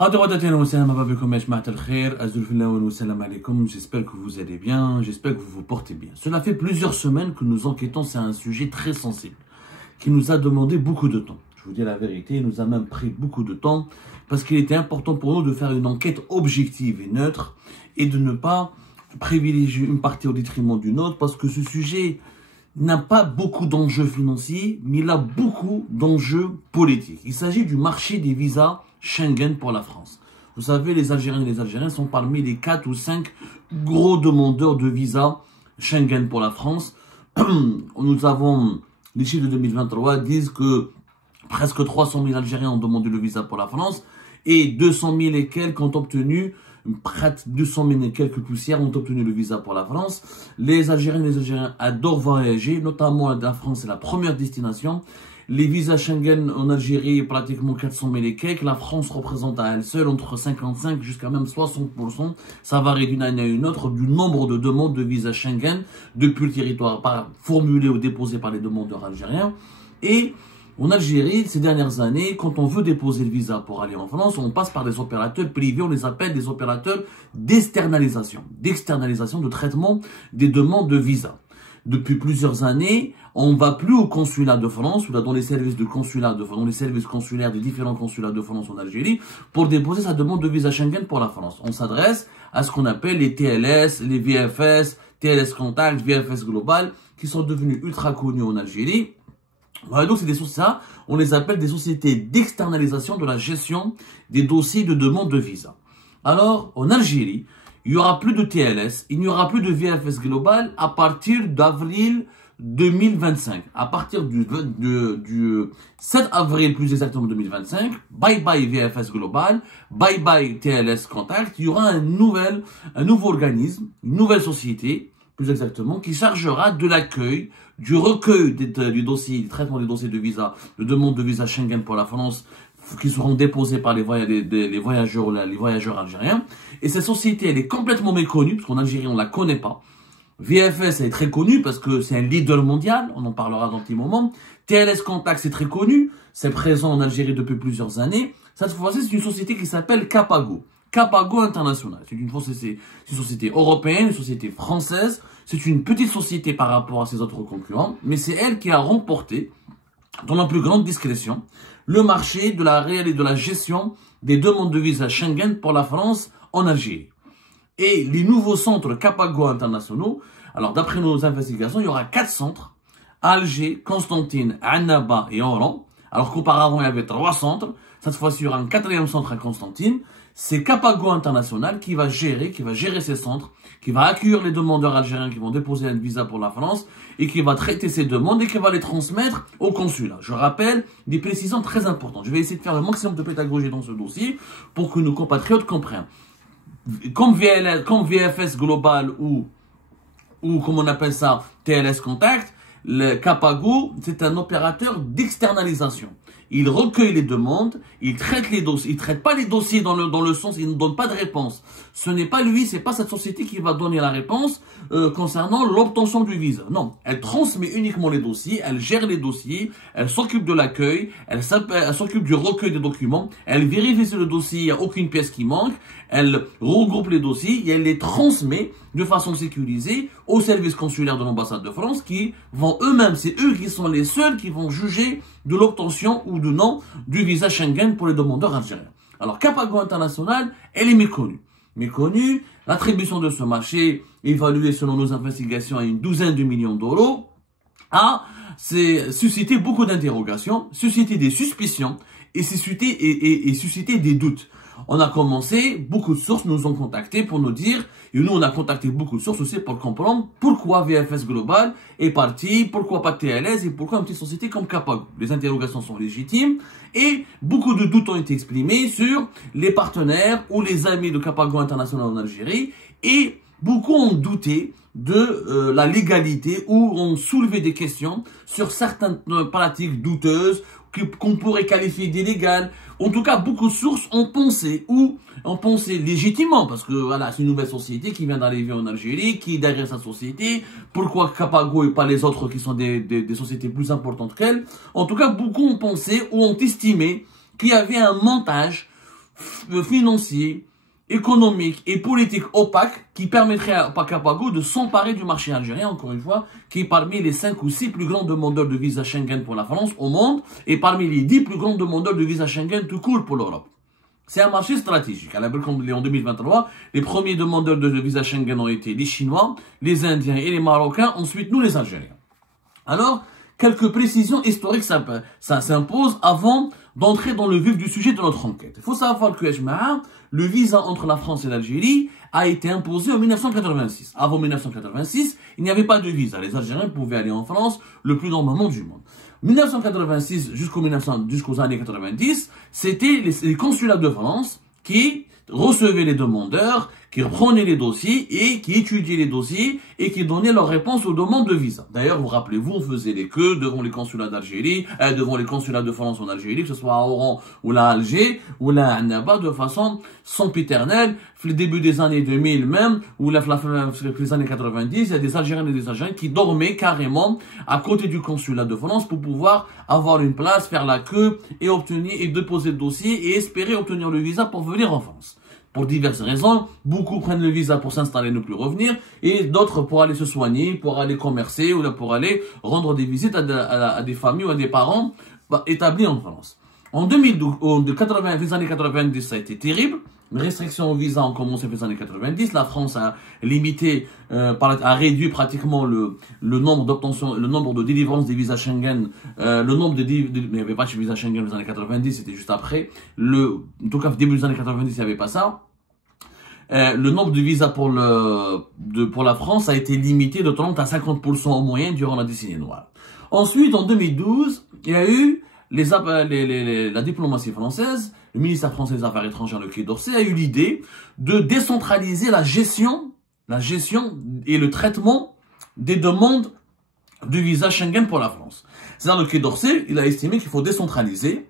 J'espère que vous allez bien, j'espère que vous vous portez bien. Cela fait plusieurs semaines que nous enquêtons sur un sujet très sensible, qui nous a demandé beaucoup de temps. Je vous dis la vérité, il nous a même pris beaucoup de temps, parce qu'il était important pour nous de faire une enquête objective et neutre, et de ne pas privilégier une partie au détriment d'une autre, parce que ce sujet n'a pas beaucoup d'enjeux financiers, mais il a beaucoup d'enjeux politiques. Il s'agit du marché des visas Schengen pour la France. Vous savez, les Algériens et les Algériens sont parmi les 4 ou 5 gros demandeurs de visas Schengen pour la France. Nous avons, les chiffres de 2023 disent que presque 300 000 Algériens ont demandé le visa pour la France et 200 000 et quelques ont obtenu, près de 200 000 et quelques poussières ont obtenu le visa pour la France. Les Algériens et les Algériens adorent voyager, notamment la France est la première destination. Les visas Schengen en Algérie, pratiquement 400 000 et quelques. La France représente à elle seule entre 55 jusqu'à même 60%. Ça varie d'une année à une autre du nombre de demandes de visas Schengen depuis le territoire formulées ou déposées par les demandeurs algériens. Et en Algérie, ces dernières années, quand on veut déposer le visa pour aller en France, on passe par des opérateurs privés, on les appelle des opérateurs d'externalisation de traitement des demandes de visa. Depuis plusieurs années, on ne va plus au consulat de France, ou dans les services de consulat de France, dans les services consulaires des différents consulats de France en Algérie, pour déposer sa demande de visa Schengen pour la France. On s'adresse à ce qu'on appelle les TLS, les VFS, TLS Contact, VFS Global, qui sont devenus ultra connus en Algérie. Voilà, donc c'est des sociétés, on les appelle des sociétés d'externalisation de la gestion des dossiers de demande de visa. Alors, en Algérie, il n'y aura plus de TLS, il n'y aura plus de VFS Global à partir d'avril 2025. À partir du 7 avril, plus exactement 2025, bye bye VFS Global, bye bye TLS Contact, il y aura un nouveau organisme, une nouvelle société, plus exactement, qui chargera de l'accueil, du recueil du dossier, du traitement des dossiers de visa, de demande de visa Schengen pour la France, qui seront déposés par les voyageurs algériens. Et cette société, elle est complètement méconnue, parce qu'en Algérie, on ne la connaît pas. VFS, elle est très connue, parce que c'est un leader mondial, on en parlera dans un petit moment. TLS Contact, c'est très connu, c'est présent en Algérie depuis plusieurs années. Cette fois-ci, c'est une société qui s'appelle Capago. Capago International. C'est une société européenne, une société française. C'est une petite société par rapport à ses autres concurrents, mais c'est elle qui a remporté, dans la plus grande discrétion, le marché de la gestion des demandes de visa Schengen pour la France en Algérie. Et les nouveaux centres Capago internationaux, alors d'après nos investigations, il y aura 4 centres, Alger, Constantine, Annaba et Oran. Alors qu'auparavant, il y avait 3 centres. Cette fois-ci, il y aura un 4e centre à Constantine. C'est Capago International qui va gérer ces centres, qui va accueillir les demandeurs algériens qui vont déposer un visa pour la France et qui va traiter ces demandes et qui va les transmettre au consulat. Je rappelle des précisions très importantes. Je vais essayer de faire le maximum de pédagogie dans ce dossier pour que nos compatriotes comprennent. Comme VFS Global ou comme on appelle ça, TLS Contact, le Capago, c'est un opérateur d'externalisation. Il recueille les demandes, il traite les dossiers, il traite pas les dossiers dans le sens, il ne donne pas de réponse. Ce n'est pas lui, c'est pas cette société qui va donner la réponse concernant l'obtention du visa. Non, elle transmet uniquement les dossiers, elle gère les dossiers, elle s'occupe de l'accueil, elle s'occupe du recueil des documents, elle vérifie si le dossier, il n'y a aucune pièce qui manque, elle regroupe les dossiers et elle les transmet de façon sécurisée au service consulaire de l'ambassade de France qui vont eux-mêmes, c'est eux qui sont les seuls qui vont juger de l'obtention ou de non du visa Schengen pour les demandeurs algériens. Alors Capago International, elle est méconnue. L'attribution de ce marché, évaluée selon nos investigations à une douzaine de millions d'euros, a suscité beaucoup d'interrogations, suscité des suspicions et suscité des doutes. On a commencé, beaucoup de sources nous ont contactés pour nous dire, et nous on a contacté beaucoup de sources aussi pour comprendre pourquoi VFS Global est parti, pourquoi pas TLS et pourquoi une petite société comme Capago. Les interrogations sont légitimes et beaucoup de doutes ont été exprimés sur les partenaires ou les amis de Capago International en Algérie et beaucoup ont douté de la légalité ou ont soulevé des questions sur certaines pratiques douteuses qu'on pourrait qualifier d'illégales. En tout cas, beaucoup de sources ont pensé légitimement, parce que voilà, c'est une nouvelle société qui vient d'arriver en Algérie, qui est derrière sa société. Pourquoi Capago et pas les autres qui sont des sociétés plus importantes qu'elle? En tout cas, beaucoup ont pensé ou ont estimé qu'il y avait un montage financier, économique et politique opaque qui permettrait à Pacapago de s'emparer du marché algérien, encore une fois, qui est parmi les 5 ou 6 plus grands demandeurs de visa Schengen pour la France au monde et parmi les 10 plus grands demandeurs de visa Schengen tout court pour l'Europe. C'est un marché stratégique. En 2023, les premiers demandeurs de visa Schengen ont été les Chinois, les Indiens et les Marocains, ensuite nous les Algériens. Alors, quelques précisions historiques ça s'impose avant d'entrer dans le vif du sujet de notre enquête. Il faut savoir que le visa entre la France et l'Algérie a été imposé en 1986. Avant 1986, il n'y avait pas de visa. Les Algériens pouvaient aller en France le plus normalement du monde. 1986 jusqu'aux années 90, c'était les consulats de France qui recevaient les demandeurs, qui prenaient les dossiers et qui étudiaient les dossiers et qui donnaient leurs réponses aux demandes de visa. D'ailleurs, vous rappelez-vous, on faisait les queues devant les consulats d'Algérie, devant les consulats de France en Algérie, que ce soit à Oran ou à Alger ou à Annaba, de façon sempiternelle. Le début des années 2000 même, ou les années 90, il y a des Algériens et des Algériens qui dormaient carrément à côté du consulat de France pour pouvoir avoir une place, faire la queue et obtenir et déposer le dossier et espérer obtenir le visa pour venir en France. Pour diverses raisons, beaucoup prennent le visa pour s'installer et ne plus revenir, et d'autres pour aller se soigner, pour aller commercer, ou pour aller rendre des visites à des familles ou à des parents établis en France. En 2012, les années 90, ça a été terrible. Les restrictions au visa ont commencé dans les années 90. La France a limité, a réduit pratiquement le nombre d'obtention, le nombre de délivrances des visas Schengen, le nombre mais il n'y avait pas de visa Schengen dans les années 90, c'était juste après. En tout cas, début des années 90, il n'y avait pas ça. Le nombre de visas pour la France a été limité de 30 à 50% en moyenne durant la décennie noire. Ensuite, en 2012, il y a eu la diplomatie française, le ministère français des Affaires étrangères, le Quai d'Orsay, a eu l'idée de décentraliser la gestion et le traitement des demandes de visa Schengen pour la France. C'est-à-dire, le Quai d'Orsay, il a estimé qu'il faut décentraliser,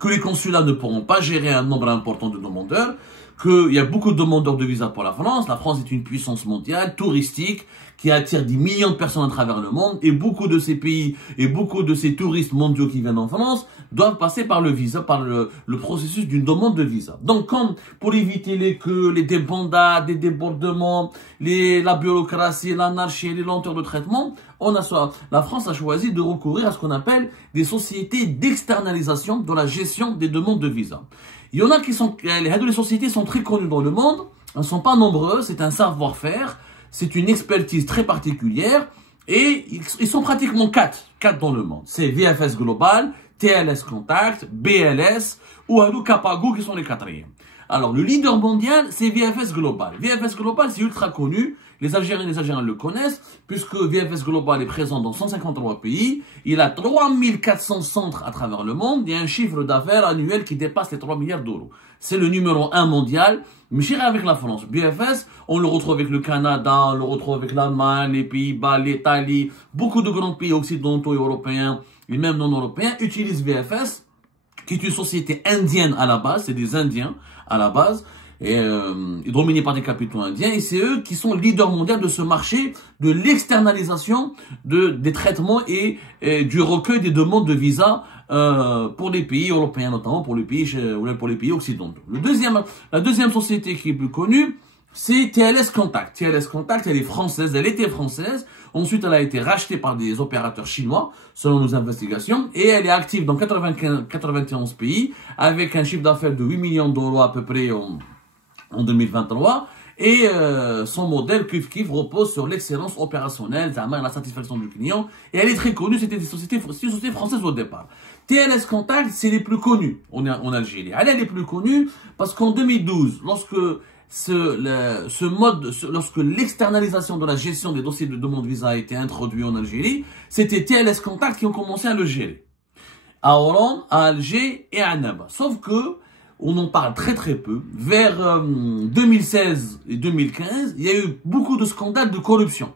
que les consulats ne pourront pas gérer un nombre important de demandeurs, qu'il y a beaucoup de demandeurs de visa pour la France. La France est une puissance mondiale, touristique, qui attire des millions de personnes à travers le monde, et beaucoup de ces pays et beaucoup de ces touristes mondiaux qui viennent en France doivent passer par le visa, par le processus d'une demande de visa. Donc, comme pour éviter les queues, les débandades, les débordements, la bureaucratie, l'anarchie, les lenteurs de traitement, la France a choisi de recourir à ce qu'on appelle des sociétés d'externalisation de la gestion des demandes de visa. Il y en a les sociétés sont très connues dans le monde, elles ne sont pas nombreuses, c'est un savoir-faire, c'est une expertise très particulière et ils sont pratiquement quatre dans le monde. C'est VFS Global, TLS Contact, BLS ou Alou Capago qui sont les quatrièmes. Alors le leader mondial c'est VFS Global. VFS Global c'est ultra connu. Les Algériens et les Algériens le connaissent, puisque VFS Global est présent dans 153 pays. Il a 3400 centres à travers le monde. Il y a un chiffre d'affaires annuel qui dépasse les 3 milliards d'euros. C'est le numéro 1 mondial. Mais chez avec la France, VFS, on le retrouve avec le Canada, on le retrouve avec l'Allemagne, les Pays-Bas, l'Italie. Beaucoup de grands pays occidentaux et européens, et même non européens, utilisent VFS, qui est une société indienne à la base. C'est des Indiens à la base. Et dominé par des capitaux indiens, et c'est eux qui sont leaders mondiaux de ce marché de l'externalisation des traitements et du recueil des demandes de visa pour les pays européens, notamment pour les pays occidentaux. La deuxième société qui est plus connue, c'est TLS Contact. TLS Contact, elle est française, elle était française. Ensuite, elle a été rachetée par des opérateurs chinois, selon nos investigations, et elle est active dans 91 pays, avec un chiffre d'affaires de 8 millions d'euros à peu près en 2023, et son modèle Kif repose sur l'excellence opérationnelle, la satisfaction du client, et elle est très connue, c'était une société française au départ. TLS Contact, c'est les plus connus en Algérie. Elle est les plus connue parce qu'en 2012, lorsque lorsque l'externalisation de la gestion des dossiers de demande de visa a été introduit en Algérie, c'était TLS Contact qui ont commencé à le gérer. À Oran, à Alger et à Annaba. Sauf que on en parle très peu. Vers 2016 et 2015, il y a eu beaucoup de scandales de corruption.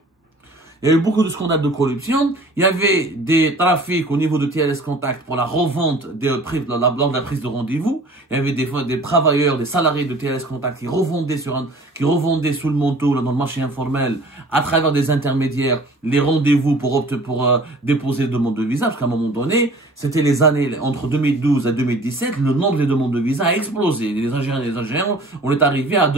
Il y a eu beaucoup de scandales de corruption. Il y avait des trafics au niveau de TLS Contact pour la revente lors de la prise de rendez-vous. Il y avait des travailleurs, des salariés de TLS Contact qui revendaient sous le manteau, là, dans le marché informel, à travers des intermédiaires, les rendez-vous pour déposer des demandes de visa. Parce qu'à un moment donné, c'était les années entre 2012 et 2017, le nombre des demandes de visa a explosé. Les Algériens, on est arrivé à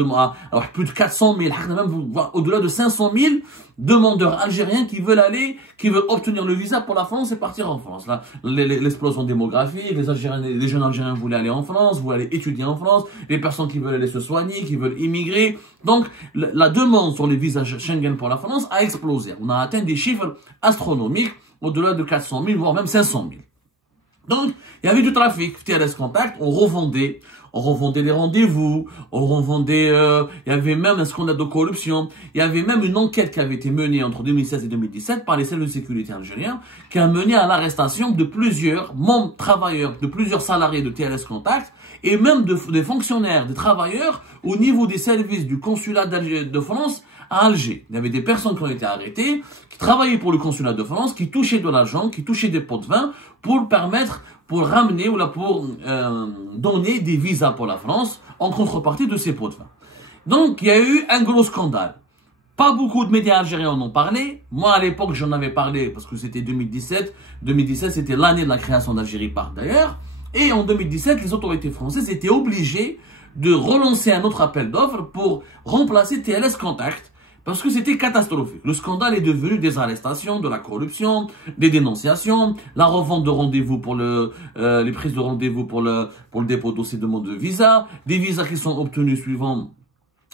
plus de 400 000, même au-delà de 500 000 demandeurs algériens qui veulent obtenir le visa pour la France et partir en France. Là, l'explosion démographique, les jeunes Algériens voulaient aller en France, voulaient aller étudier en France, les personnes qui veulent aller se soigner, qui veulent immigrer. Donc, la demande sur les visas Schengen pour la France a explosé. On a atteint des chiffres astronomiques, au-delà de 400 000, voire même 500 000. Donc, il y avait du trafic, TLS Contact, on revendait les rendez-vous, il y avait même un scandale de corruption, il y avait même une enquête qui avait été menée entre 2016 et 2017 par les services de sécurité algériens, qui a mené à l'arrestation de plusieurs membres travailleurs, de plusieurs salariés de TLS Contact, et même des fonctionnaires, des travailleurs, au niveau des services du consulat de France à Alger. Il y avait des personnes qui ont été arrêtées, qui travaillaient pour le consulat de France, qui touchaient de l'argent, qui touchaient des pots de vin, pour ramener ou pour donner des visas pour la France en contrepartie de ces pots de vin. Donc, il y a eu un gros scandale. Pas beaucoup de médias algériens en ont parlé. Moi, à l'époque, j'en avais parlé parce que c'était 2017. 2017, c'était l'année de la création d'Algérie Park d'ailleurs. Et en 2017, les autorités françaises étaient obligées de relancer un autre appel d'offres pour remplacer TLS Contact. Parce que c'était catastrophique. Le scandale est devenu des arrestations, de la corruption, des dénonciations, la revente de rendez-vous pour les prises de rendez-vous pour le dépôt de dossier de demande de visa, des visas qui sont obtenus suivant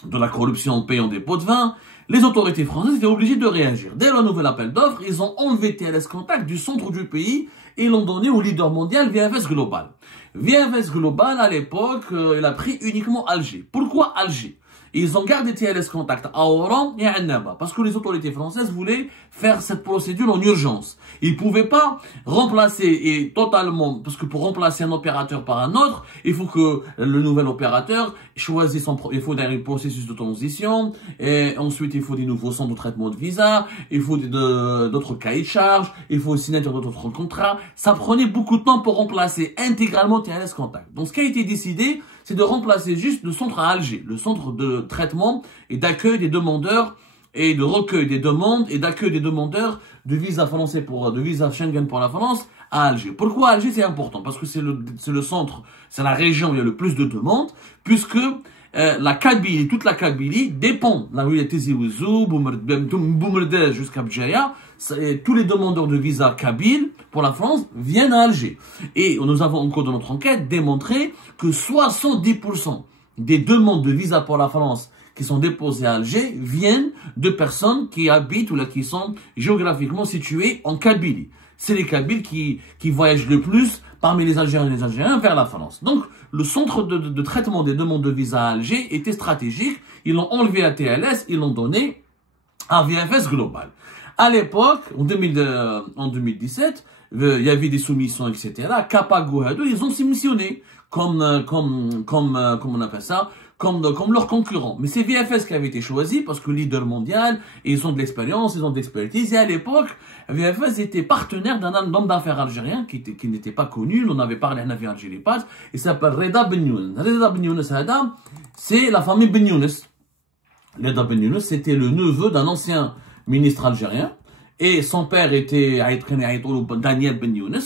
de la corruption en payant des pots de vin. Les autorités françaises étaient obligées de réagir. Dès le nouvel appel d'offres, ils ont enlevé TLS Contact du centre du pays et l'ont donné au leader mondial VFS Global. VFS Global, à l'époque, il a pris uniquement Alger. Pourquoi Alger? Ils ont gardé TLS Contact à Oran et à Annaba parce que les autorités françaises voulaient faire cette procédure en urgence. Ils ne pouvaient pas remplacer parce que pour remplacer un opérateur par un autre, il faut que le nouvel opérateur choisisse il faut un processus de transition, et ensuite il faut des nouveaux centres de traitement de visa, il faut d'autres cahiers de charges, il faut signer d'autres contrats. Ça prenait beaucoup de temps pour remplacer intégralement TLS Contact. Donc ce qui a été décidé, c'est de remplacer juste le centre à Alger, le centre de traitement et d'accueil des demandeurs et de recueil des demandes et d'accueil des demandeurs de visa français de visa Schengen pour la France à Alger. Pourquoi Alger c'est important? Parce que c'est le centre, c'est la région où il y a le plus de demandes, puisque la Kabylie, toute la Kabylie dépend. Là où il y a Tizi Ouzou, Boumerdej jusqu'à Bdjaya, tous les demandeurs de visa kabyles pour la France viennent à Alger. Et nous avons, au cours de notre enquête, démontré que 70% des demandes de visa pour la France qui sont déposées à Alger viennent de personnes qui habitent ou là qui sont géographiquement situées en Kabylie. C'est les Kabyles qui voyagent le plus parmi les Algériens et les Algériens vers la France. Donc, le centre de traitement des demandes de visa à Alger était stratégique. Ils l'ont enlevé à TLS, ils l'ont donné à VFS Global. À l'époque, en 2017, il y avait des soumissions, etc. Kapago, ils ont soumissionné comme on appelle ça, comme leurs concurrents. Mais c'est VFS qui avait été choisi parce que leader mondial, et ils ont de l'expérience, ils ont de l'expertise. Et à l'époque, VFS était partenaire d'un homme d'affaires algérien qui n'était pas connu. On avait parlé à Navi Algérie Pass. Il s'appelle Reda Ben Younes. Reda Ben Younes, c'est la famille Ben Younes. Reda Ben Younes, c'était le neveu d'un ancien ministre algérien. Et son père était Daniel Ben Younes.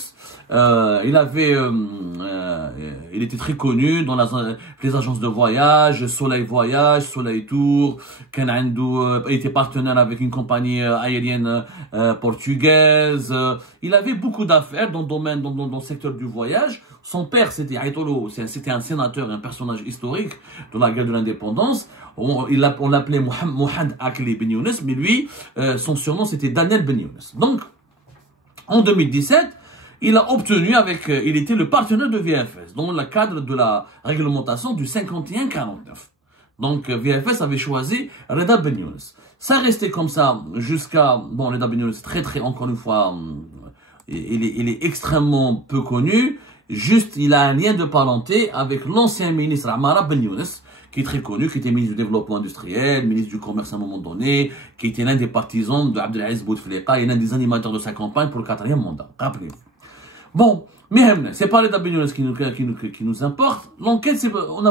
Il était très connu dans les agences de voyage, Soleil Voyage, Soleil Tour. Il était partenaire avec une compagnie aérienne portugaise. Il avait beaucoup d'affaires dans le domaine, dans le secteur du voyage. Son père, c'était un sénateur, un personnage historique de la guerre de l'indépendance. On l'appelait Mohamed Akli Ben Younes, mais lui, son surnom, c'était Daniel Ben Younes. Donc, en 2017, il a obtenu il était le partenaire de VFS, dans le cadre de la réglementation du 51-49. Donc, VFS avait choisi Reda Ben Younes. Ça restait comme ça jusqu'à, Reda Ben Younes, encore une fois, il est extrêmement peu connu. Juste, il a un lien de parenté avec l'ancien ministre Amara Ben Younes, qui est très connu, qui était ministre du Développement industriel, ministre du Commerce à un moment donné, qui était l'un des partisans de Abdelaziz Bouteflika et l'un des animateurs de sa campagne pour le 4e mandat. Rappelez-vous. Bon, mais c'est pas l'état Benyounès qui nous importe. L'enquête, on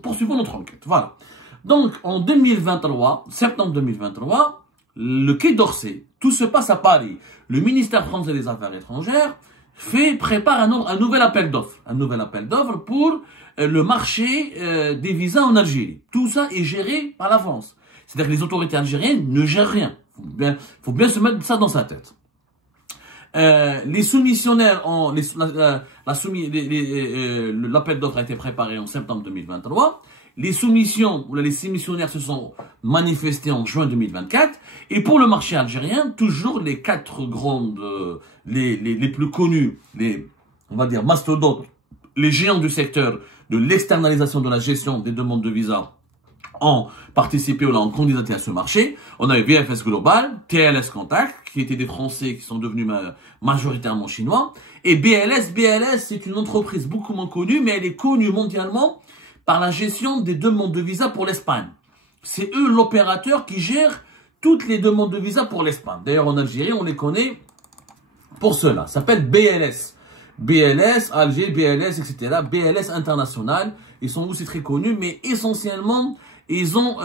poursuivons notre enquête. Voilà. Donc, en 2023, septembre 2023, le Quai d'Orsay, tout se passe à Paris. Le ministère français des Affaires étrangères prépare un nouvel appel d'offres. Un nouvel appel d'offres pour le marché des visas en Algérie. Tout ça est géré par la France. C'est-à-dire que les autorités algériennes ne gèrent rien. Faut bien se mettre ça dans sa tête. Les soumissionnaires, l'appel d'offres a été préparé en septembre 2023. Les soumissionnaires se sont manifestés en juin 2024. Et pour le marché algérien, toujours les 4 grandes, les plus connus, on va dire mastodontes, les géants du secteur de l'externalisation de la gestion des demandes de visa ont participé ou ont candidaté à ce marché. On a eu VFS Global, TLS Contact, qui étaient des Français qui sont devenus majoritairement chinois. Et BLS, c'est une entreprise beaucoup moins connue, mais elle est connue mondialement par la gestion des demandes de visa pour l'Espagne. C'est eux l'opérateur qui gère toutes les demandes de visa pour l'Espagne. D'ailleurs, en Algérie, on les connaît pour cela. Ça s'appelle BLS. BLS, Alger, BLS, etc. BLS International. Ils sont aussi très connus, mais essentiellement, ils ont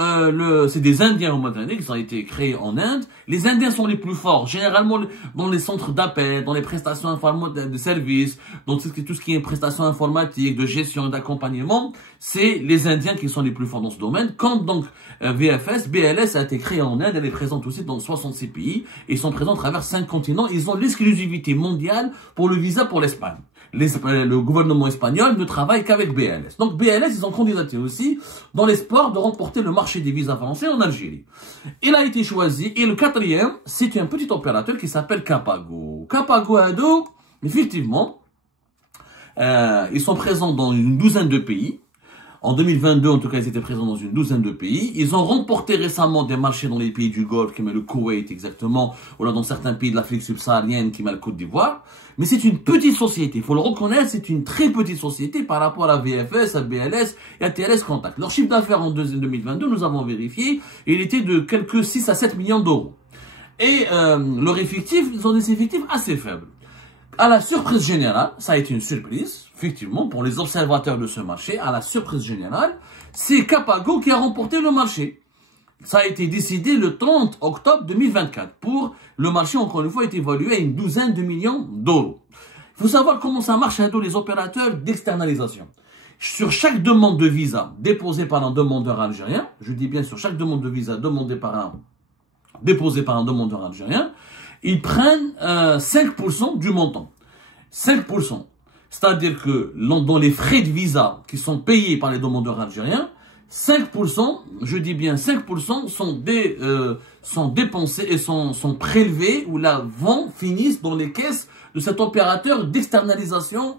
c'est des Indiens au Maghreb qui ont été créés en Inde. Les Indiens sont les plus forts, généralement dans les centres d'appel, dans les prestations de services, dans tout ce qui est prestations informatiques, de gestion, d'accompagnement. C'est les Indiens qui sont les plus forts dans ce domaine. Quand donc VFS, BLS a été créé en Inde, elle est présente aussi dans 66 pays. Ils sont présents à travers 5 continents. Ils ont l'exclusivité mondiale pour le visa pour l'Espagne. Le gouvernement espagnol ne travaille qu'avec BLS. Donc BLS, ils ont candidaté aussi dans l'espoir de remporter le marché des visas français en Algérie. Il a été choisi et le 4e, c'est un petit opérateur qui s'appelle Capago. Capago Ado, effectivement, ils sont présents dans une douzaine de pays. En 2022, en tout cas, ils étaient présents dans une douzaine de pays. Ils ont remporté récemment des marchés dans les pays du Golfe, comme le Koweït exactement, ou là dans certains pays de l'Afrique subsaharienne, comme la Côte d'Ivoire. Mais c'est une petite société, il faut le reconnaître, c'est une très petite société par rapport à VFS, à BLS et à TLS Contact. Leur chiffre d'affaires en 2022, nous avons vérifié, il était de quelques 6 à 7 millions d'euros. Et leur effectif, ils ont des effectifs assez faibles. À la surprise générale, ça a été une surprise, effectivement, pour les observateurs de ce marché, à la surprise générale, c'est Capago qui a remporté le marché. Ça a été décidé le 30 octobre 2024. Pour le marché, encore une fois, est évalué à une douzaine de millions d'euros. Il faut savoir comment ça marche à les opérateurs d'externalisation. Sur chaque demande de visa déposée par un demandeur algérien, je dis bien sur chaque demande de visa déposée par un demandeur algérien, ils prennent 5% du montant. 5%. C'est-à-dire que dans les frais de visa qui sont payés par les demandeurs algériens, 5%, je dis bien 5%, sont dépensés et sont prélevés ou finissent dans les caisses de cet opérateur d'externalisation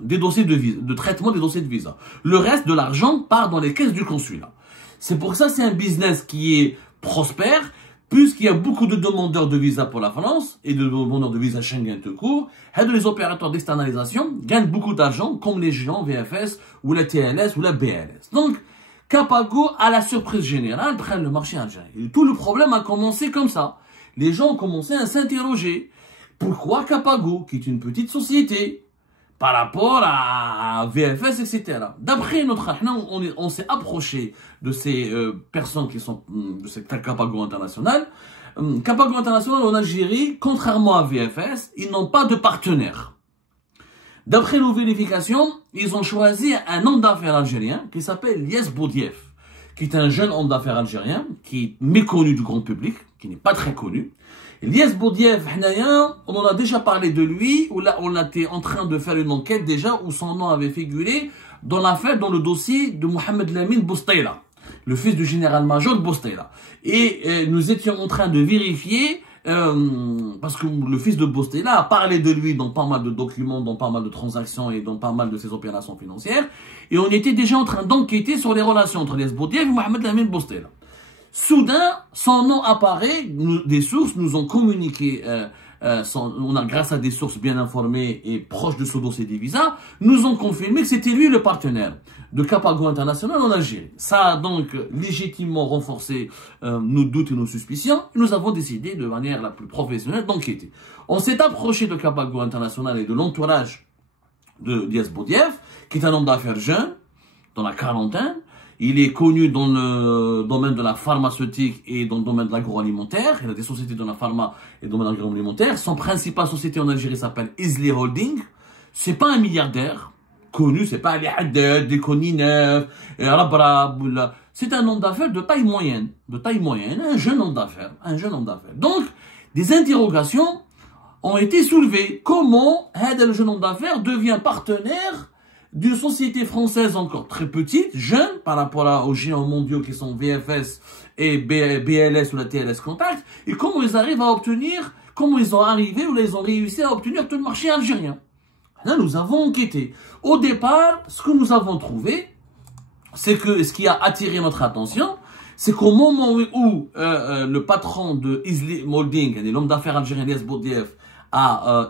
des dossiers de visa, de traitement des dossiers de visa. Le reste de l'argent part dans les caisses du consulat. C'est pour ça que c'est un business qui est prospère, puisqu'il y a beaucoup de demandeurs de visa pour la France et de demandeurs de visa Schengen tout court. Les opérateurs d'externalisation gagnent beaucoup d'argent, comme les géants VFS ou la TLS ou la BLS. Donc, Capago, à la surprise générale, prennent le marché algérien. Et tout le problème a commencé comme ça. Les gens ont commencé à s'interroger. Pourquoi Capago, qui est une petite société, par rapport à VFS, etc. D'après on s'est approché de ces personnes qui sont de cette Capago International. Capago International en Algérie, contrairement à VFS, ils n'ont pas de partenaire. D'après nos vérifications, ils ont choisi un homme d'affaires algérien qui s'appelle Lies Boudief, qui est un jeune homme d'affaires algérien, qui est méconnu du grand public, qui n'est pas très connu. Lies Boudief, on en a déjà parlé de lui, où là on était en train de faire une enquête déjà, où son nom avait figuré dans l'affaire, dans le dossier de Mohamed Lamine Boustaila, le fils du général-major Boustaila. Et nous étions en train de vérifier, parce que le fils de Boustaila a parlé de lui dans pas mal de documents, dans pas mal de transactions et dans pas mal de ses opérations financières, et on était déjà en train d'enquêter sur les relations entre Lies Boudief et Mohamed Lamine Boustaila. Soudain, son nom apparaît, des sources nous ont communiqué grâce à des sources bien informées et proches de ce dossier des visas, nous ont confirmé que c'était lui le partenaire de Capago International en Algérie. Ça a donc légitimement renforcé nos doutes et nos suspicions. Nous avons décidé de manière la plus professionnelle d'enquêter. On s'est approché de Capago International et de l'entourage de Diaz Boudiaf, qui est un homme d'affaires jeune, dans la quarantaine. Il est connu dans le domaine de la pharmaceutique et dans le domaine de l'agroalimentaire. Il a des sociétés dans la pharma et dans le domaine agroalimentaire. Son principale société en Algérie s'appelle Islay Holding. C'est pas un milliardaire connu, c'est pas Ali Haddad, des Koninev, Rabrab. C'est un homme d'affaires de taille moyenne, un jeune homme d'affaires, Donc, des interrogations ont été soulevées. Comment le jeune homme d'affaires devient partenaire d'une société française encore très petite, jeune, par rapport aux géants mondiaux qui sont VFS et BLS ou la TLS Contact, et comment ils arrivent à obtenir, comment ils ont arrivé ou ils ont réussi à obtenir tout le marché algérien. Là, nous avons enquêté. Au départ, ce que nous avons trouvé, c'est que ce qui a attiré notre attention, c'est qu'au moment où le patron de Islay Holding, l'homme d'affaires algérien Diaz Boudiaf,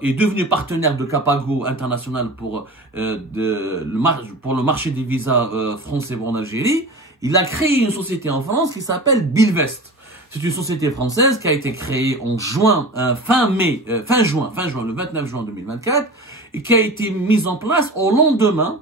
est devenu partenaire de Capago International pour le marché des visas français en Algérie, il a créé une société en France qui s'appelle Bilvest. C'est une société française qui a été créée en juin, fin juin, le 29 juin 2024, et qui a été mise en place au lendemain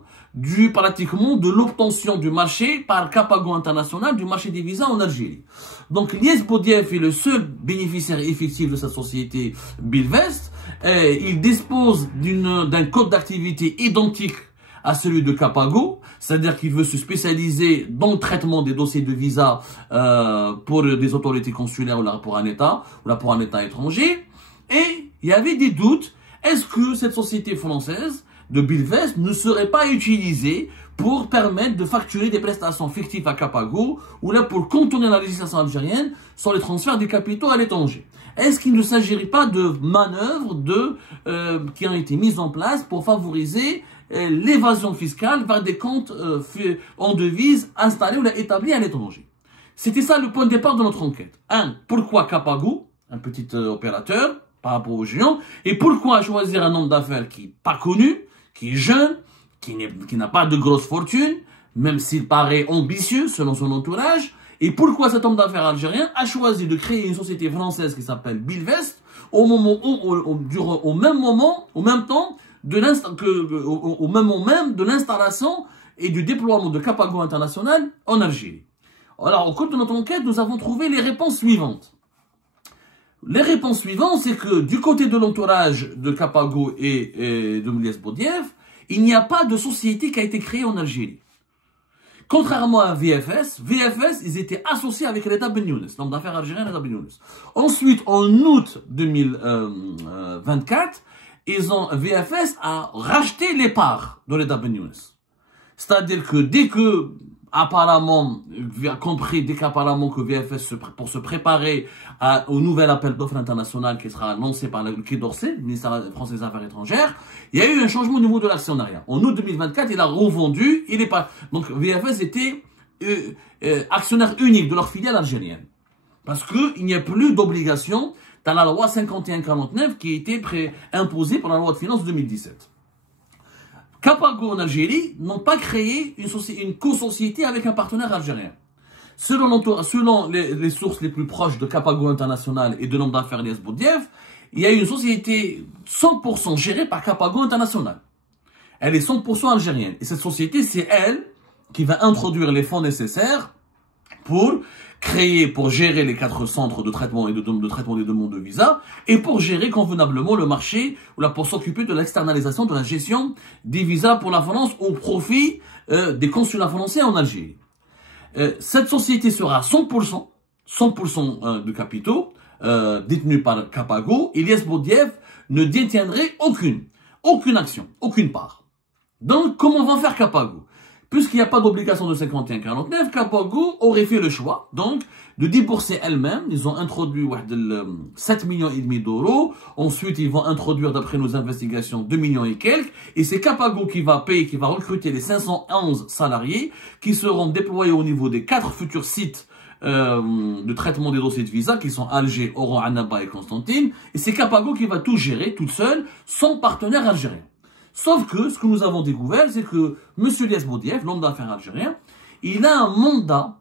pratiquement de l'obtention du marché par Capago International du marché des visas en Algérie. Donc, Diaz Boudiaf est le seul bénéficiaire effectif de cette société Bilvest. Il dispose d'un code d'activité identique à celui de Capago, c'est-à-dire qu'il veut se spécialiser dans le traitement des dossiers de visa pour des autorités consulaires ou pour un État étranger. Et il y avait des doutes. Est-ce que cette société française de Bilvest ne serait pas utilisée pour permettre de facturer des prestations fictives à Capago ou là pour contourner la législation algérienne sur les transferts des capitaux à l'étranger? Est-ce qu'il ne s'agirait pas de manœuvres qui ont été mises en place pour favoriser l'évasion fiscale vers des comptes en devises installés ou établis à l'étranger? C'était ça le point de départ de notre enquête. Pourquoi Capago, un petit opérateur par rapport aux géants, et pourquoi choisir un homme d'affaires qui n'est pas connu, qui est jeune, qui n'a pas de grosse fortune, même s'il paraît ambitieux selon son entourage, et pourquoi cet homme d'affaires algérien a choisi de créer une société française qui s'appelle Bilvest au même temps de l'installation et du déploiement de Capago International en Algérie. Alors, au cours de notre enquête, nous avons trouvé les réponses suivantes. Les réponses suivantes, c'est que du côté de l'entourage de Capago et de Diaz Boudiaf, il n'y a pas de société qui a été créée en Algérie. Contrairement à VFS, ils étaient associés avec l'État Ben Younes, l'homme d'affaires algérien l'État Ben Younes. Ensuite, en août 2024, VFS a racheté les parts de l'État Ben Younes. C'est-à-dire que dès qu'apparemment que VFS, pour se préparer au nouvel appel d'offres international qui sera lancé par le Quai d'Orsay, le ministère français des Affaires étrangères, il y a eu un changement au niveau de l'actionnariat. En août 2024, il a revendu, donc VFS était actionnaire unique de leur filiale algérienne. Parce qu'il n'y a plus d'obligation dans la loi 5149 qui a été imposée par la loi de finances 2017. Capago en Algérie n'ont pas créé une co-société avec un partenaire algérien. Selon les sources les plus proches de Capago International et de l'homme d'affaires Diaz Boudiaf, il y a une société 100% gérée par Capago International. Elle est 100% algérienne. Et cette société, c'est elle qui va introduire les fonds nécessaires pour gérer les 4 centres de traitement et de traitement des demandes de visa et pour gérer convenablement le marché ou pour s'occuper de l'externalisation de la gestion des visas pour la France au profit des consulats français en Algérie. Cette société sera 100% de capitaux détenus par Capago et Diaz Boudiaf ne détiendrait aucune action, aucune part. Donc, comment va faire Capago? Puisqu'il n'y a pas d'obligation de 51-49, Capago aurait fait le choix, donc, de débourser elle-même. Ils ont introduit 7,5 millions d'euros. Ensuite, ils vont introduire, d'après nos investigations, 2 millions et quelques. Et c'est Capago qui va recruter les 511 salariés qui seront déployés au niveau des 4 futurs sites de traitement des dossiers de visa qui sont Alger, Oran, Annaba et Constantine. Et c'est Capago qui va tout gérer toute seule, sans partenaire algérien. Sauf que ce que nous avons découvert, c'est que M. Lies Boudiaf, l'homme d'affaires algérien, il a un mandat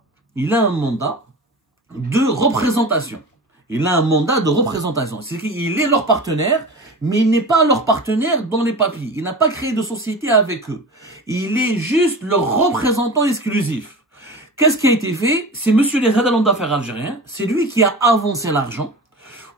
de représentation. Il a un mandat de représentation. C'est qu'il est leur partenaire, mais il n'est pas leur partenaire dans les papiers. Il n'a pas créé de société avec eux. Il est juste leur représentant exclusif. Qu'est-ce qui a été fait? C'est M. Lies, l'homme d'affaires algérien, c'est lui qui a avancé l'argent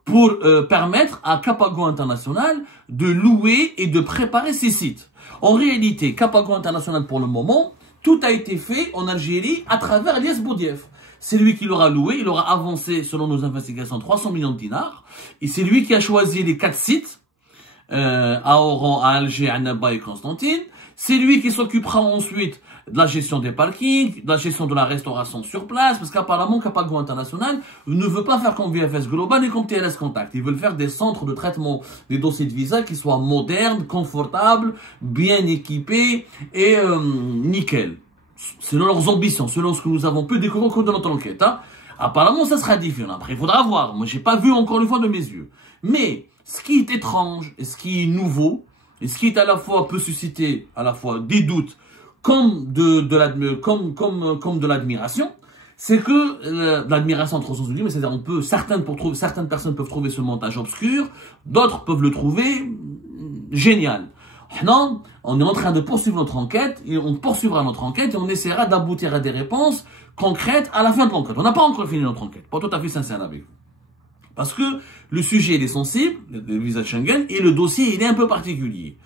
pour permettre à Capago International de louer et de préparer ses sites. En réalité, Capago International, pour le moment, tout a été fait en Algérie à travers Lies Boudiaf. C'est lui qui l'aura loué, il aura avancé, selon nos investigations, 300 millions de dinars. Et c'est lui qui a choisi les 4 sites, à Oran, à Alger, à Annaba et Constantine. C'est lui qui s'occupera ensuite de la gestion des parkings, de la gestion de la restauration sur place, parce qu'apparemment, Capago International ne veut pas faire comme VFS Global et comme TLS Contact. Ils veulent faire des centres de traitement des dossiers de visa qui soient modernes, confortables, bien équipés et nickel. Selon leurs ambitions, selon ce que nous avons pu découvrir au cours de notre enquête. Hein. Apparemment, ça sera différent. Après, il faudra voir. Moi, j'ai pas vu encore une fois de mes yeux. Mais, ce qui est étrange, et ce qui est nouveau, et ce qui est à la fois peut susciter à la fois des doutes, comme de l'admiration, c'est que l'admiration entre sens mais c'est-à-dire certaines personnes peuvent trouver ce montage obscur, d'autres peuvent le trouver génial. Non, on est en train de poursuivre notre enquête, et on poursuivra notre enquête et on essaiera d'aboutir à des réponses concrètes à la fin de l'enquête. On n'a pas encore fini notre enquête, pas tout à fait sincère avec vous. Parce que le sujet il est sensible, le visa Schengen, et le dossier il est un peu particulier.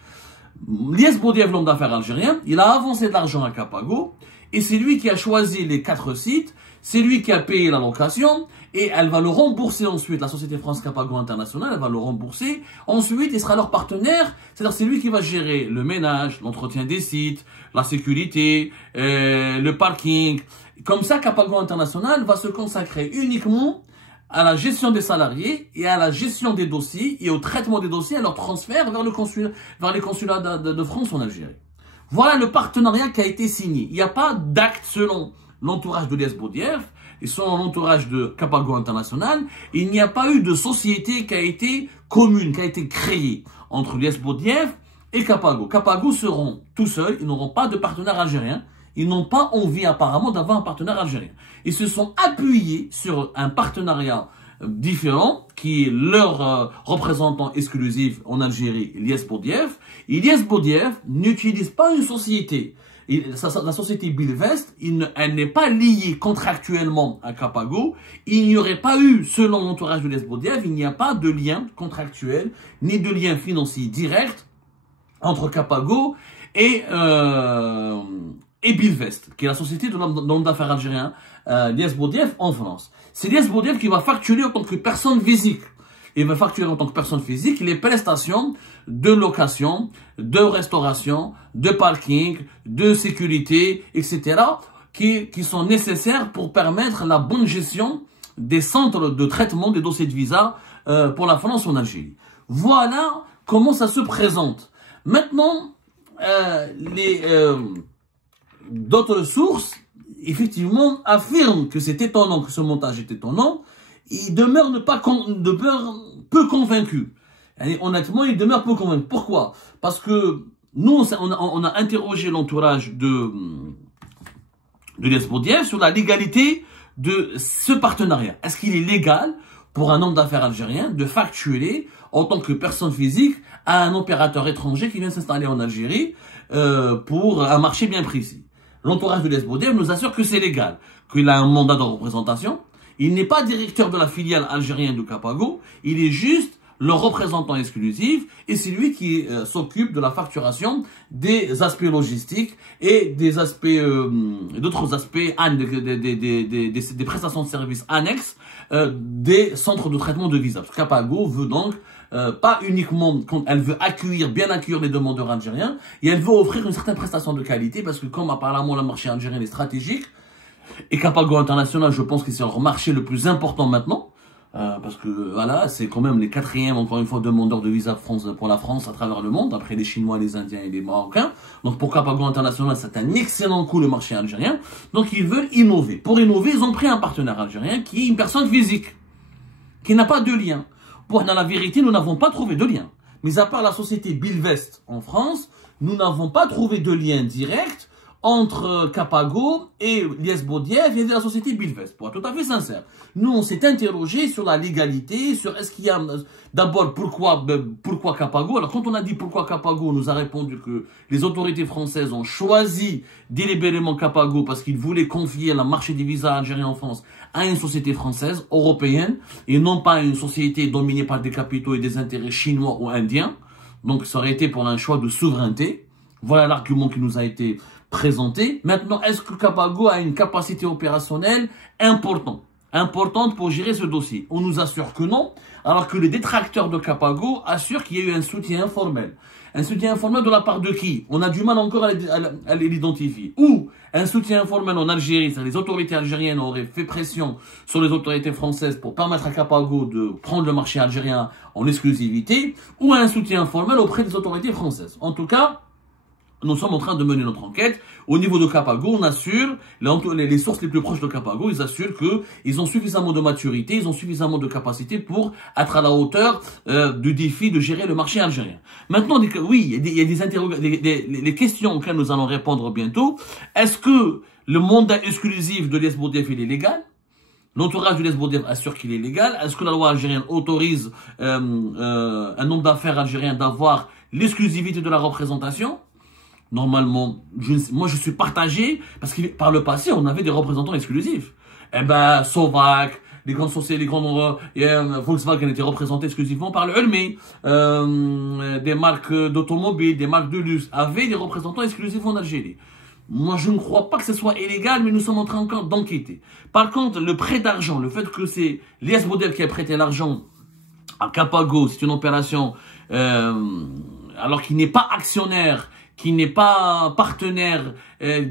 Lies Boudiaf, l'homme d'affaires algérien, il a avancé de l'argent à Capago, et c'est lui qui a choisi les 4 sites, c'est lui qui a payé la location, et elle va le rembourser ensuite, la société France Capago International, elle va le rembourser, ensuite il sera leur partenaire, c'est-à-dire c'est lui qui va gérer le ménage, l'entretien des sites, la sécurité, le parking, comme ça Capago International va se consacrer uniquement à la gestion des salariés et à la gestion des dossiers et au traitement des dossiers, à leur transfert vers les consulats de France en Algérie. Voilà le partenariat qui a été signé. Il n'y a pas d'acte selon l'entourage de Lies Boudiaf et selon l'entourage de Capago International. Il n'y a pas eu de société qui a été commune, qui a été créée entre Lies Boudiaf et Capago. Capago seront tout seuls, ils n'auront pas de partenaire algérien. Ils n'ont pas envie apparemment d'avoir un partenaire algérien. Ils se sont appuyés sur un partenariat différent qui est leur représentant exclusif en Algérie, Lies Boudiaf. Et Lies Boudiaf n'utilise pas une société. La société Bilvest, elle n'est pas liée contractuellement à Capago. Il n'y aurait pas eu, selon l'entourage de Lies Boudiaf, il n'y a pas de lien contractuel ni de lien financier direct entre Capago et Bilvest, qui est la société de l'homme d'affaires algérien, Lies Boudiaf en France. C'est Lies Boudiaf qui va facturer en tant que personne physique. Il va facturer en tant que personne physique les prestations de location, de restauration, de parking, de sécurité, etc., qui sont nécessaires pour permettre la bonne gestion des centres de traitement des dossiers de visa pour la France en Algérie. Voilà comment ça se présente. Maintenant, d'autres sources, effectivement, affirment que c'est étonnant, que ce montage est étonnant. Il demeure peu convaincu. Et honnêtement, il demeure peu convaincu. Pourquoi? Parce que nous, on a interrogé l'entourage de Lies Boudiaf sur la légalité de ce partenariat. Est-ce qu'il est légal pour un homme d'affaires algérien de facturer en tant que personne physique à un opérateur étranger qui vient s'installer en Algérie pour un marché bien précis? L'entourage de Lies Boudiaf nous assure que c'est légal, qu'il a un mandat de représentation. Il n'est pas directeur de la filiale algérienne de Capago, il est juste le représentant exclusif et c'est lui qui s'occupe de la facturation des aspects logistiques et des aspects, d'autres aspects, des prestations de services annexes des centres de traitement de visa. Capago veut donc pas uniquement, elle veut bien accueillir les demandeurs algériens et elle veut offrir une certaine prestation de qualité parce que comme apparemment le marché algérien est stratégique, et Capago International, je pense que c'est leur marché le plus important maintenant. Parce que voilà, c'est quand même les quatrièmes, encore une fois, demandeurs de visa pour la France à travers le monde, après les Chinois, les Indiens et les Marocains. Donc pour Capago International, c'est un excellent coup le marché algérien. Donc ils veulent innover. Pour innover, ils ont pris un partenaire algérien qui est une personne physique, qui n'a pas de lien. Dans la vérité, nous n'avons pas trouvé de lien. Mis à part la société Bilvest en France, nous n'avons pas trouvé de lien direct entre Capago et Lies Baudièvre et la société Bilvest, pour être tout à fait sincère. Nous, on s'est interrogé sur la légalité, sur est-ce qu'il y a... D'abord, pourquoi Capago? Alors, quand on a dit pourquoi Capago, on nous a répondu que les autorités françaises ont choisi délibérément Capago parce qu'ils voulaient confier le marché des visas algériens en France à une société française, européenne, et non pas à une société dominée par des capitaux et des intérêts chinois ou indiens. Donc, ça aurait été pour un choix de souveraineté. Voilà l'argument qui nous a été présenté. Maintenant, est-ce que Capago a une capacité opérationnelle importante pour gérer ce dossier? On nous assure que non, alors que les détracteurs de Capago assurent qu'il y a eu un soutien informel. Un soutien informel de la part de qui? On a du mal encore à l'identifier. Ou un soutien informel en Algérie, c'est-à-dire les autorités algériennes auraient fait pression sur les autorités françaises pour permettre à Capago de prendre le marché algérien en exclusivité, ou un soutien informel auprès des autorités françaises. En tout cas, nous sommes en train de mener notre enquête. Au niveau de Capago, on assure, les sources les plus proches de Capago, ils assurent qu'ils ont suffisamment de maturité, ils ont suffisamment de capacité pour être à la hauteur du défi de gérer le marché algérien. Maintenant, oui, il y a des interrogations, les questions auxquelles nous allons répondre bientôt. Est-ce que le mandat exclusif de Lies Baudièvre est légal? L'entourage de Lies Baudièvre assure qu'il est légal. Est-ce que la loi algérienne autorise un homme d'affaires algérien d'avoir l'exclusivité de la représentation? Normalement, moi je suis partagé, parce que par le passé, on avait des représentants exclusifs. Eh ben, Sovac, les grandes sociétés, Volkswagen étaient représentés exclusivement par le Hulme. Des marques d'automobiles, des marques de luxe avaient des représentants exclusifs en Algérie. Moi, je ne crois pas que ce soit illégal, mais nous sommes en train encore d'enquêter. Par contre, le prêt d'argent, le fait que c'est Lies Baudièvre qui a prêté l'argent à Capago, c'est une opération, alors qu'il n'est pas actionnaire, qui n'est pas partenaire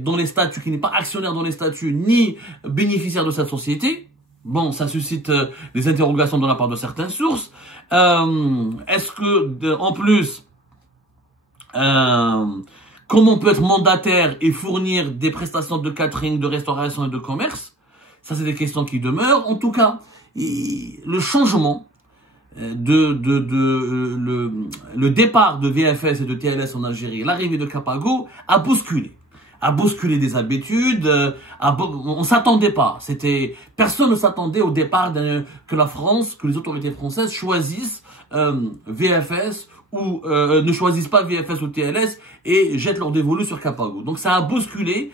dans les statuts, qui n'est pas actionnaire dans les statuts, ni bénéficiaire de cette société. Bon, ça suscite des interrogations de la part de certaines sources. Est-ce que, en plus, comment on peut être mandataire et fournir des prestations de catering, de restauration et de commerce? Ça, c'est des questions qui demeurent. En tout cas, le changement le départ de VFS et de TLS en Algérie, l'arrivée de Capago a bousculé des habitudes. On s'attendait pas. Personne ne s'attendait au départ que la France, que les autorités françaises choisissent VFS ou ne choisissent pas VFS ou TLS et jettent leur dévolu sur Capago. Donc ça a bousculé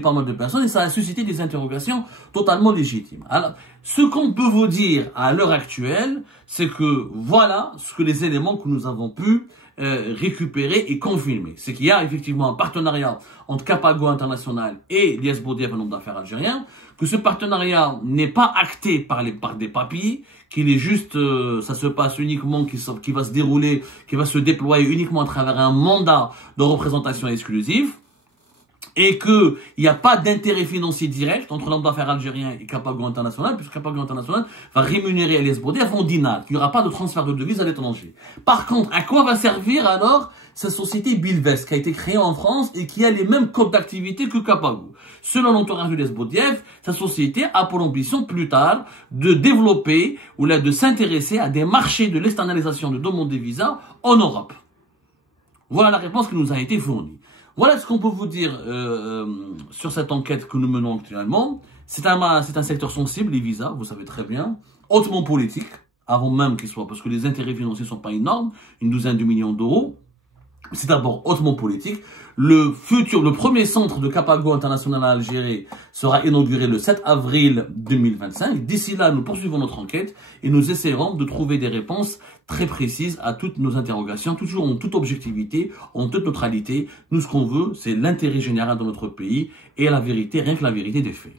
pas mal de personnes et ça a suscité des interrogations totalement légitimes. Alors, ce qu'on peut vous dire à l'heure actuelle, c'est que voilà les éléments que nous avons pu récupérer et confirmer. C'est qu'il y a effectivement un partenariat entre Capago International et Lies Baudièvre, un homme d'affaires algérien, que ce partenariat n'est pas acté par des papiers, qu'il est juste, ça se passe uniquement, qui va se dérouler, qui va se déployer uniquement à travers un mandat de représentation exclusive, et qu'il n'y a pas d'intérêt financier direct entre l'homme d'affaires algérien et Capago International, puisque Capago International va rémunérer Lies Baudièvre en dinars, qu'il n'y aura pas de transfert de devises à l'étranger. Par contre, à quoi va servir alors cette société Bilvest qui a été créée en France et qui a les mêmes codes d'activité que Capago? Selon l'entourage de Lies Baudièvre, cette société a pour ambition plus tard de développer ou là de s'intéresser à des marchés de l'externalisation de demande des visas en Europe. Voilà la réponse qui nous a été fournie. Voilà ce qu'on peut vous dire sur cette enquête que nous menons actuellement. C'est un secteur sensible, les visas, vous savez très bien, hautement politique, avant même qu'il soit, parce que les intérêts financiers ne sont pas énormes, une douzaine de millions d'euros. C'est d'abord hautement politique. Le premier centre de Capago International à Algérie sera inauguré le 7 avril 2025. D'ici là, nous poursuivons notre enquête et nous essaierons de trouver des réponses très précises à toutes nos interrogations, toujours en toute objectivité, en toute neutralité. Nous, ce qu'on veut, c'est l'intérêt général de notre pays et la vérité, rien que la vérité des faits.